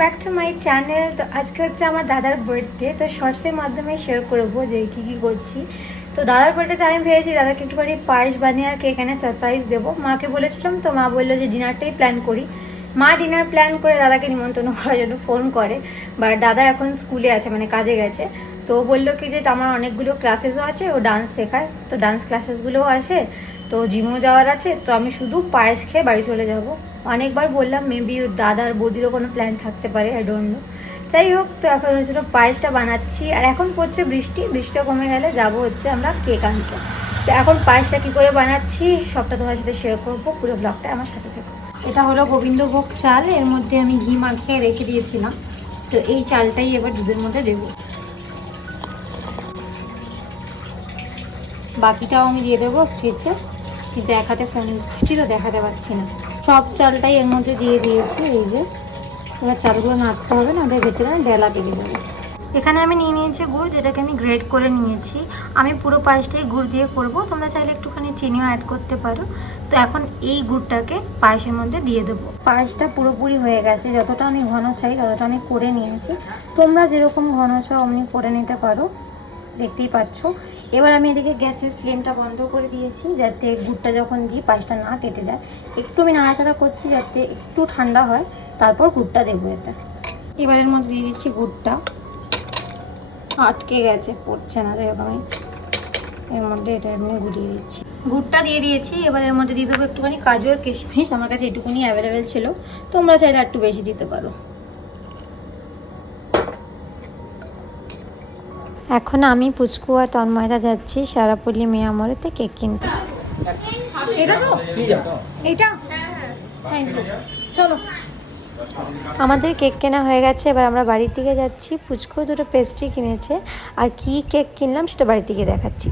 Back to my channel. তো আজকে হচ্ছে আমার দাদার বার্থডে, তো শর্টসের মাধ্যমে শেয়ার করবো যে কী কী করছি। তো দাদার বার্থডেতে আমি ভেবেছি দাদাকে একটুখানি পায়েস বানিয়ে আর কেক এনে সারপ্রাইজ দেবো। মাকে বলেছিলাম, তো মা বললো যে ডিনারটাই প্ল্যান করি। মা ডিনার প্ল্যান করে দাদাকে নিমন্ত্রণ করার জন্য ফোন করে, বাট দাদা এখন স্কুলে আছে, মানে কাজে গেছে। তো ও বললো কি যে আমার অনেকগুলো ক্লাসেসও আছে, ও ডান্স শেখায়, তো ডান্স ক্লাসেসগুলোও আছে, তো জিমও যাওয়ার আছে, তো আমি শুধু পায়েস খেয়ে বাড়ি চলে যাব। অনেকবার বললাম মেবি দাদার বৌদিরও কোনো প্ল্যান থাকতে পারে, আই ডোন্ট নো। যাই হোক, তো এখন হচ্ছে পায়েসটা বানাচ্ছি, আর এখন পড়ছে বৃষ্টি, বৃষ্টিটা কমে গেলে যাবো হচ্ছে আমরা কেক আনতে। তো এখন পায়েসটা কি করে বানাচ্ছি সবটা তোমার সাথে শেয়ার করবো, পুরো ব্লগটা আমার সাথে দেখো। এটা হলো গোবিন্দভোগ চাল, এর মধ্যে আমি ঘি মাখিয়ে রেখে দিয়েছিলাম। তো এই চালটাই এবার দুধের মধ্যে দেবো, বাকিটাও আমি দিয়ে দেবো চেঁচে, কিন্তু এক হাতে ফোন ইউজ করছি তো দেখাতে পারছি না। সব চালটাই এর মধ্যে দিয়ে দিয়েছি, এই যে। এবার চালগুলো নাড়তে হবে, না ওদের ভেতরে ডেলা বেরিয়ে যাবে। এখানে আমি নিয়ে নিয়েছি গুড়, যেটাকে আমি গ্রেড করে নিয়েছি। আমি পুরো পায়েসটাই গুড় দিয়ে করব, তোমরা চাইলে একটুখানি চিনিও অ্যাড করতে পারো। তো এখন এই গুড়টাকে পায়েসের মধ্যে দিয়ে দেবো। পায়েসটা পুরোপুরি হয়ে গেছে, যতটা আমি ঘন চাই ততটা আমি করে নিয়েছি। তোমরা যেরকম ঘন চাও অমনি করে নিতে পারো, দেখতেই পাচ্ছ। এবার আমি এদিকে গ্যাসের ফ্লেমটা বন্ধ করে দিয়েছি, যাতে গুড়টা যখন দিই পায়েসটা না কেটে যায়। একটু আমি নাড়াচাড়া করছি যাতে একটু ঠান্ডা হয়, তারপর গুড়টা দেবো এতে। এবারের মধ্যে দিয়ে দিচ্ছি গুড়টা, আটকে গেছে, পড়ছে না, যাই হোক আমি এর মধ্যে এটা এমনি গুড়িয়ে দিচ্ছি। গুড়টা দিয়ে দিয়েছি, এবার এর মধ্যে দিয়ে দেবো একটুখানি কাজু আর কিশমিশ। আমার কাছে এটুকুনি অ্যাভেলেবেল ছিল, তোমরা চাইলে একটু বেশি দিতে পারো। এখন আমি পুচকু আর তন্ময়দা যাচ্ছি সারাপল্লী মেয়ামরেতে কেক কিনতে। এটা তো এইটা, থ্যাংক ইউ। চলো, আমাদের কেক কেনা হয়ে গেছে, এবার আমরা বাড়ির দিকে যাচ্ছি। পুচকু দুটো পেস্ট্রি কিনেছে, আর কি কেক কিনলাম সেটা বাড়ির দিকে দেখাচ্ছি।